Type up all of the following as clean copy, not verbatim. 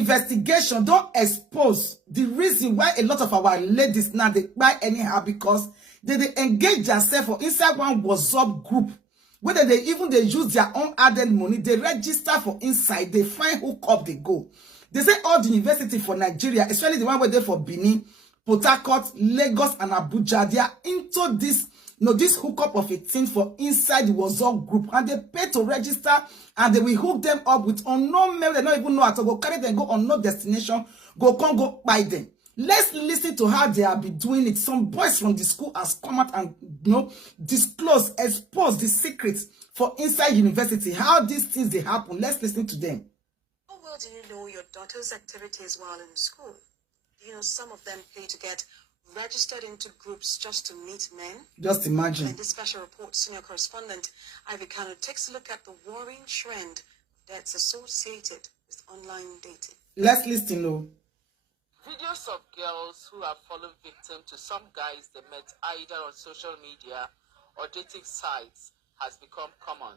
investigation don't expose the reason why a lot of our ladies now they buy anyhow, because they engage themselves for inside one WhatsApp group, whether they use their own added money, they register for inside, they find hook up, they go. They say all the university for Nigeria, especially the one where they for Benin, Port Harcourt, Lagos, and Abuja, they are into this, this hookup of a thing for inside the WhatsApp group, and they pay to register, and they will hook them up with unknown mail. They don't even know how to go carry them, go unknown destination, go buy them. Let's listen to how they have been doing it. Some boys from the school has come out and disclose, expose the secrets for inside university, how these things they happen. Let's listen to them. How well do you know your daughter's activities while in school? You know, some of them pay to get registered into groups just to meet men. Just imagine. In this special report, senior correspondent Ivy Kano takes a look at the worrying trend that's associated with online dating. Let's listen, though. Videos of girls who have fallen victim to some guys they met either on social media or dating sites has become common.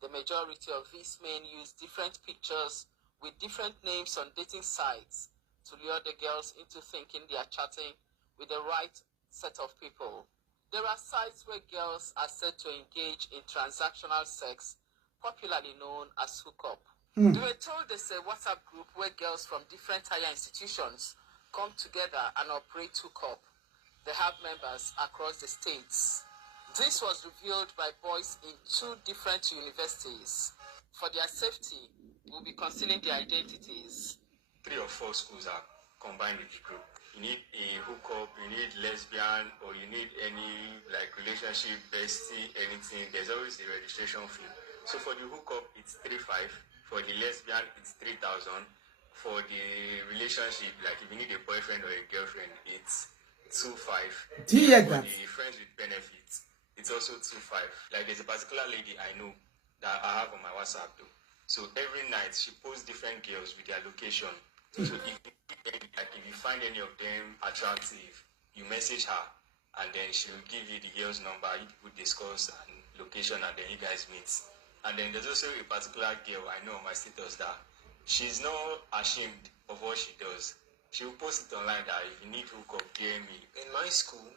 The majority of these men use different pictures with different names on dating sites to lure the girls into thinking they are chatting with the right set of people. There are sites where girls are said to engage in transactional sex, popularly known as hookup. They were told there's a WhatsApp group where girls from different higher institutions come together and operate hookup. They have members across the states. This was revealed by boys in 2 different universities. For their safety, we'll be concealing their identities. 3 or 4 schools are combined with the group. You need a hookup, you need lesbian, or you need any relationship, bestie, anything. There's always a registration fee. So for the hookup, it's 3,500. For the lesbian, it's 3,000. For the relationship, like if you need a boyfriend or a girlfriend, it's 2,500. Do you hear For that? the friends with benefits, it's also 2,500. Like there's a particular lady I know that I have on my WhatsApp though. So every night she posts different girls with their location. So if you find any of them attractive, you message her, and then she'll give you the girl's number. You people discuss and location, and then you guys meet. And then there's also a particular girl I know on my status that she's not ashamed of what she does. She will post it online that if you need hookup, DM me. In my school,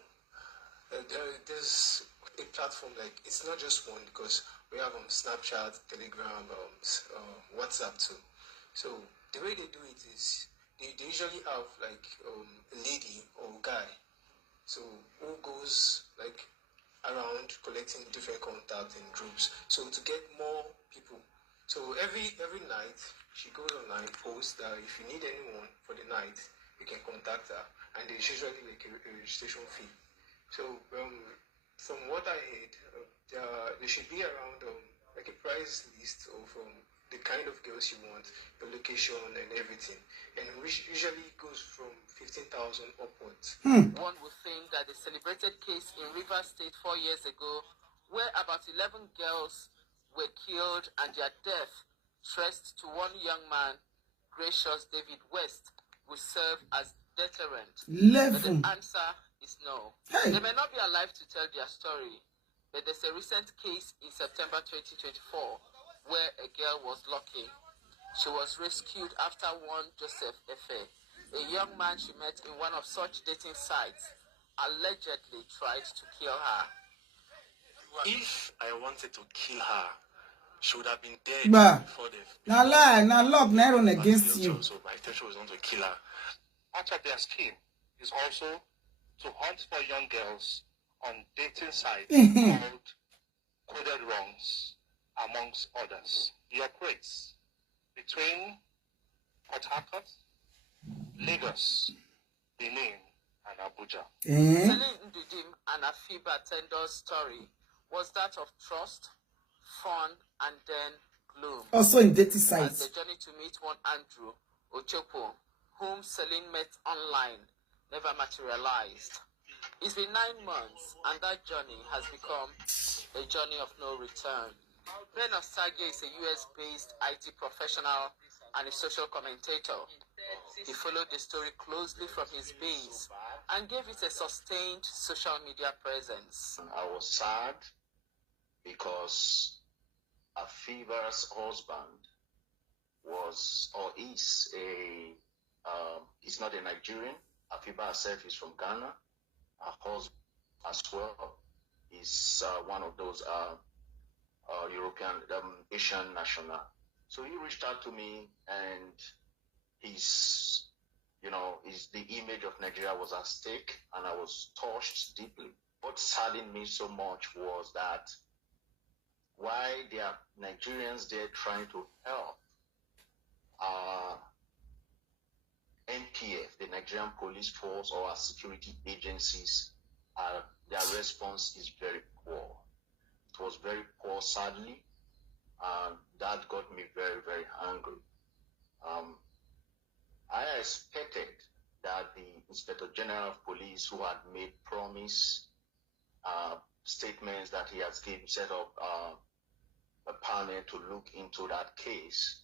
there's a platform, it's not just one, because we have Snapchat, Telegram, WhatsApp too. So the way they do it is they usually have a lady or guy, so who goes around collecting different contacts in groups, so to get more people. So every night she goes online, posts that if you need anyone for the night, you can contact her, and there's usually a registration fee. So from what I heard, there should be around a price list of the kind of girls you want, the location and everything, and which usually goes from 15,000 upwards. One would think that the celebrated case in Rivers State 4 years ago, where about 11 girls were killed and their death traced to one young man, Gracious David West, will serve as deterrent. 11. But the answer is no. Hey. They may not be alive to tell their story, but there's a recent case in September 2024 where a girl was lucky. She was rescued after one Joseph Efe, a young man she met in one of such dating sites, allegedly tried to kill her. If I wanted to kill her, she would have been dead before the... Now lie, now lock, now run against you. So my intention was not to kill her. Part of their scheme is also to hunt for young girls on dating sites called Coded Wrongs, amongst others. He operates between Port Harcourt, Lagos, Benin, and Abuja. Celine Ndidim and Afiba Tendo's story was that of trust, fun, and then gloom. Also in dating As sites. the journey to meet one Andrew Ochopo, whom Celine met online, never materialized. It's been 9 months, and that journey has become a journey of no return. Ben Osagio is a US-based IT professional and a social commentator. He followed the story closely from his base and gave it a sustained social media presence. I was sad because Afiba's husband was or is is not a Nigerian. Afiba herself is from Ghana. Her husband as well is one of those European, Asian national. So he reached out to me, and the image of Nigeria was at stake, and I was touched deeply. What saddened me so much was that why there are Nigerians there trying to help NPF, the Nigerian Police Force, or our security agencies, their response is very poor. It was very poor, sadly, and that got me very, very angry. I expected that the Inspector General of Police, who had made statements that he has set up a panel to look into that case,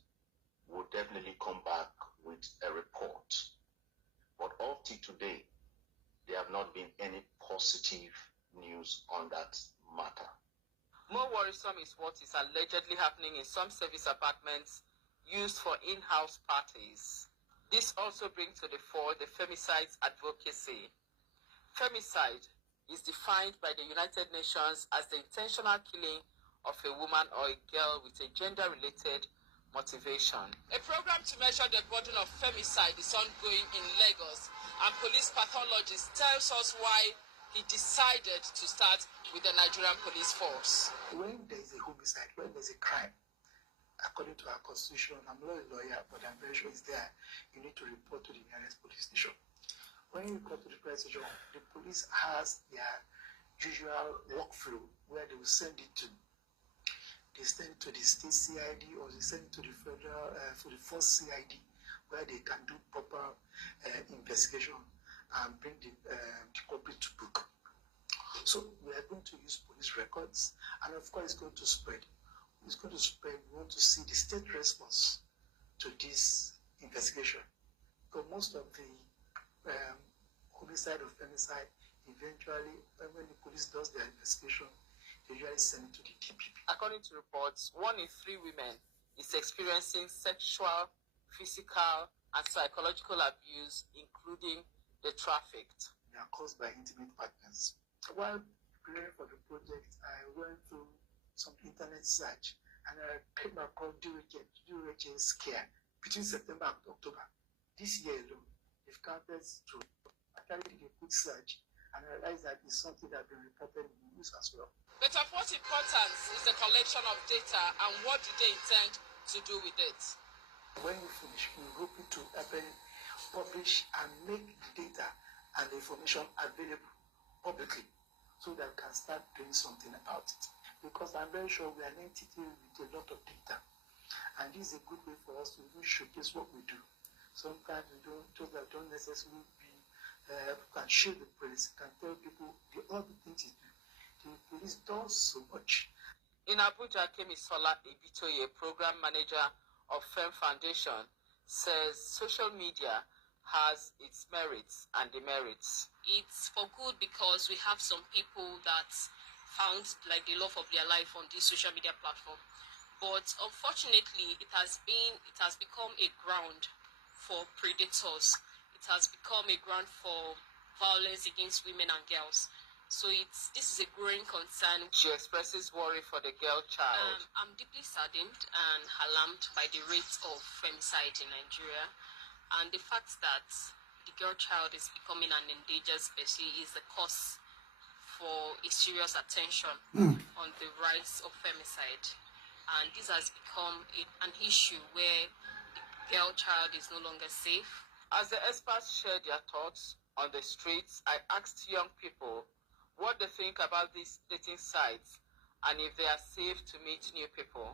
would definitely come back with a report. But up to today, there have not been any positive news on that matter. More worrisome is what is allegedly happening in some service apartments used for in-house parties. This also brings to the fore the femicide's advocacy. Femicide is defined by the United Nations as the intentional killing of a woman or a girl with a gender-related motivation. A program to measure the burden of femicide is ongoing in Lagos, and police pathologist tells us why he decided to start with the Nigerian police force. When there is a homicide, when there is a crime, according to our constitution, I'm not a lawyer, but I'm very sure it's there, you need to report to the nearest police station. When you report to the police station, the police has their usual workflow where they will send it to. They send it to the state CID, or they send it to the federal, for the first CID, where they can do proper investigation and bring the culprit to book. So we are going to use police records, and of course it's going to spread. It's going to spread. We want to see the state response to this investigation. Because most of the homicide or femicide, eventually, when the police does their investigation, they usually send it to the DPP. According to reports, 1 in 3 women is experiencing sexual, physical, and psychological abuse, including the trafficked. They are caused by intimate partners. While preparing for the project, I went through some internet search, and I came across DOHA scare between September and October. This year alone, they've counted to actually did a quick search, and I realized that it's something that has been reported in the news as well. But of what importance is the collection of data, and what do they intend to do with it? When we finish, we're hoping to publish and make the data and the information available publicly, so that we can start doing something about it. Because I'm very sure we are an entity with a lot of data, and this is a good way for us to even showcase what we do. Sometimes we don't necessarily can show the press, can tell people all the things you do. The police does so much. In Abuja, Kemisola Ibitoye, program manager of FEM Foundation, says social media has its merits and demerits. It's for good because we have some people that found like the love of their life on this social media platform, but unfortunately it has become a ground for predators. It has become a ground for violence against women and girls. So this is a growing concern. She expresses worry for the girl child. I'm deeply saddened and alarmed by the rate of femicide in Nigeria, and the fact that the girl child is becoming an endangered species is the cause for a serious attention on the rise of femicide. And this has become an issue where the girl child is no longer safe. As the experts shared their thoughts on the streets, I asked young people what they think about these dating sites and if they are safe to meet new people.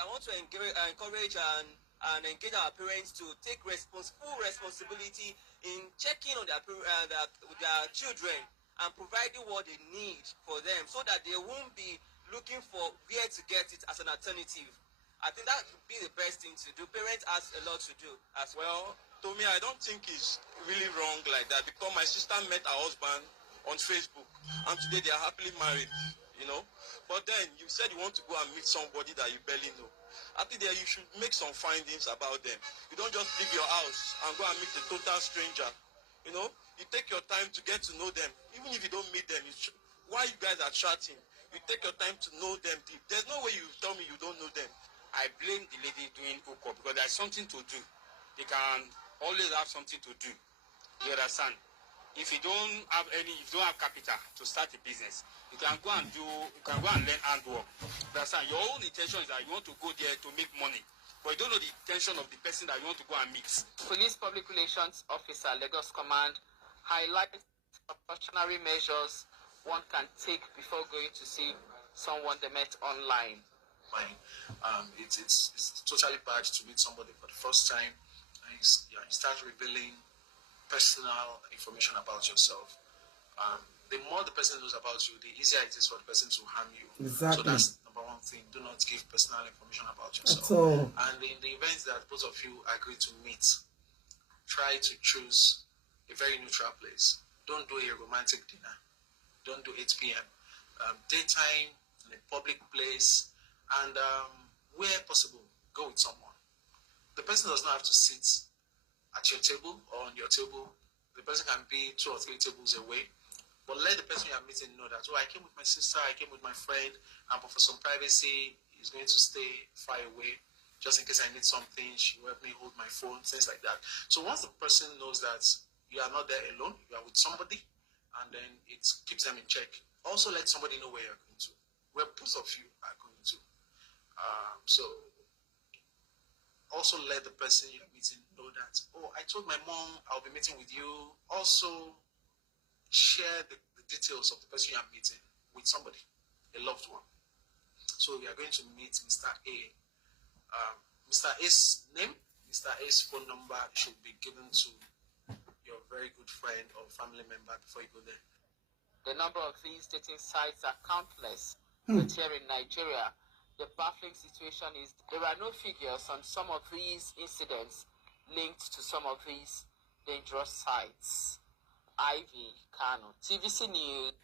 I want to encourage and engage our parents to take full responsibility in checking on their children and providing what they need for them, so that they won't be looking for where to get it as an alternative. I think that would be the best thing to do. Parents have a lot to do as well. To me, I don't think it's really wrong like that, because my sister met her husband on Facebook, and today they are happily married, you know. But then you said you want to go and meet somebody that you barely know. I think that you should make some findings about them. You don't just leave your house and go and meet a total stranger. You know, you take your time to get to know them. Even if you don't meet them, while you guys are chatting, you take your time to know them deep. There's no way you tell me you don't know them. I blame the lady doing hookup because there's something to do. They can always have something to do. You understand? If you don't have capital to start a business, you can go and learn handwork. You understand? Your own intention is that you want to go there to make money, but you don't know the intention of the person that you want to go and meet. Police Public Relations Officer, Lagos Command, highlights precautionary measures one can take before going to see someone they met online. It's totally bad to meet somebody for the first time and you start revealing personal information about yourself. The more the person knows about you, the easier it is for the person to harm you. Exactly. So that's number one thing. Do not give personal information about yourself. And in the event that both of you agree to meet, try to choose a very neutral place. Don't do a romantic dinner. Don't do 8 p.m. Daytime, in a public place, and where possible, go with someone. The person does not have to sit at your table or on your table. The person can be 2 or 3 tables away. But let the person you are meeting know that, oh, I came with my sister, I came with my friend, but for some privacy, he's going to stay far away. Just in case I need something, she will help me hold my phone, things like that. So once the person knows that you are not there alone, you are with somebody, and then it keeps them in check. Also let somebody know where you're going to, where both of you are going to. So also let the person you're meeting know that, oh, I told my mom I'll be meeting with you. Also share the details of the person you are meeting with somebody, a loved one. So we are going to meet Mr. A. Mr. A's name, Mr. A's phone number should be given to your very good friend or family member before you go there. The number of these dating sites are countless, but here in Nigeria, the baffling situation is there are no figures on some of these incidents linked to some of these dangerous sites. Ivy Kano, TVC News.